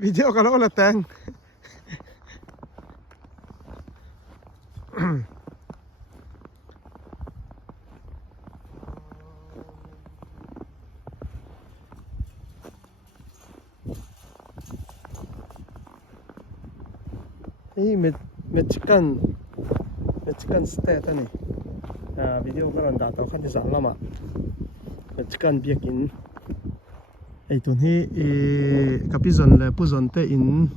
video kalau là tang ini Mexican state này video các bạn đã tao khăn thì sáng lắm ạ Mexican biếc in ai tuần hi cái pizza là puzon te in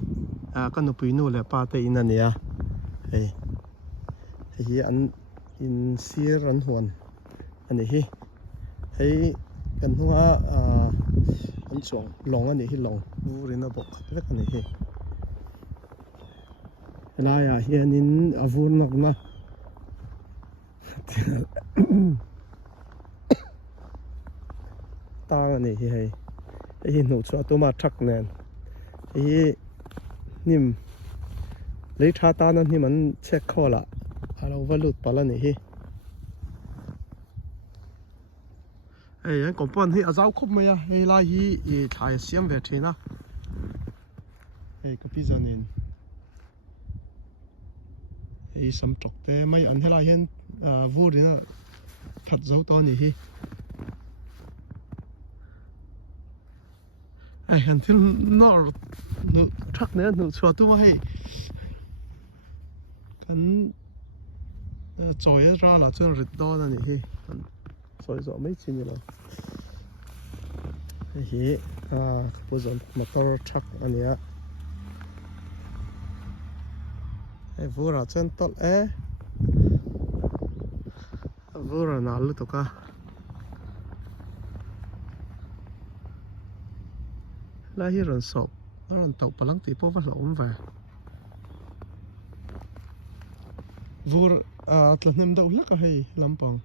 cái nụ pino là pa te in anh nhá ai hi anh in sir anh huan anh hi ai kan hoa anh chuang long anh hi long u rin bọc rất anh hi lại à hiện in avun nọc na tang anh hi hay hi hnukchhuak tu ma thak nen hi nim lấy tha ta nan nim an check khola alo valut pala ni hi ei an kompon hi azau khup maya hei lai hi thai siam ve thina ei ka pizanin ei sam tok te mai an helai hen vurina that zo to ni hi ai han thil nor nu thak ne nu chua tu ma hei kan choi ra la chuan rit do na ni hi choi zo mai chin ni lo hi puzon motor truck ania ai vura chen tol vura na lu to ka la hi ron so ron tàu palang ti po va lom va vur tlanem dau la ka hei lampang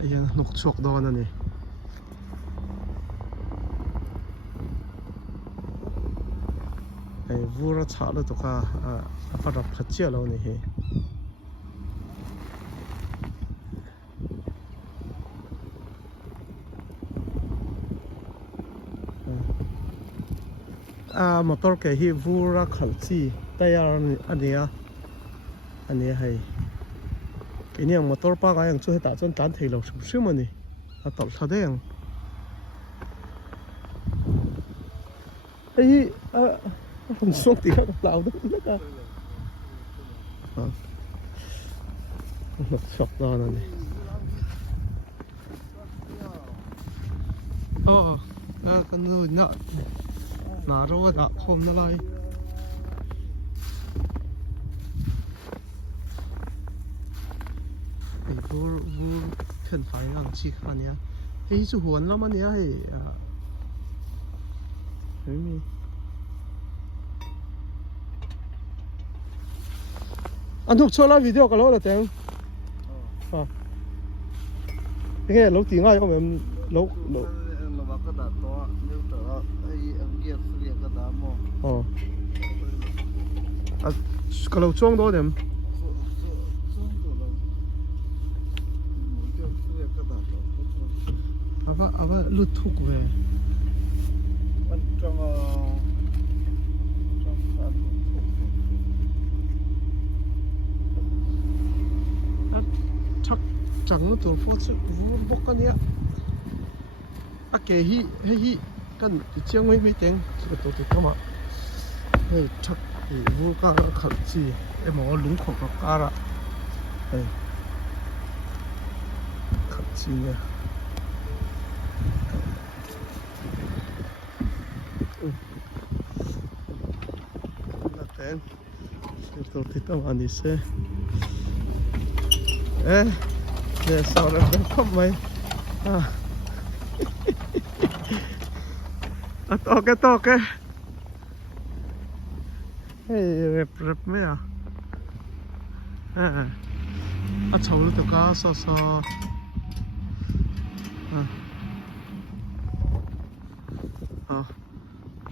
ayan hnukchhuak daw na ni ai vura cha lo to ka farap khachia lo ni he motor ke hi vura khalchi tayar ania hai ini yang motor pa ka yang chu heta chon tan thei lo shim ani a tol thade yang ei không xuống tí các lão đó nữa cả một sọc đó này con người nợ nà rồi đã không nó lại vô cần phải làm chi cả nhá ấy chú huấn lắm anh nhá ấy mi anh chụp cho la video cái lỗ là tiếng cái lỗ tiếng ai không em lỗ cái lỗ chuông đó điểm ava lút thuốc về chẳng tụi phố chứ bốc cái này kể hi cái chiang mấy tiếng tụi tụi mà hey chắc vô cả khẩn gì em mà lúng khổ cả ra hey khẩn gì nè là tên tụi tụi anh đi xe để sau đó không mày to cái hey rep mấy cháu nó tụi cá so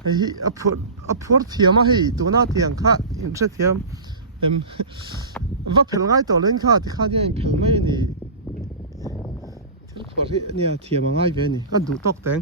hey phốt thiam á hey tụi nó thiam khác in sẽ thiam ว่าเพลง่ายตัวเล่นข้าที่ข้าที่เพลไม่นี่ที่พอที่เนี่ยเทียมง่ายไปนี่ก็ดูตกแต่ง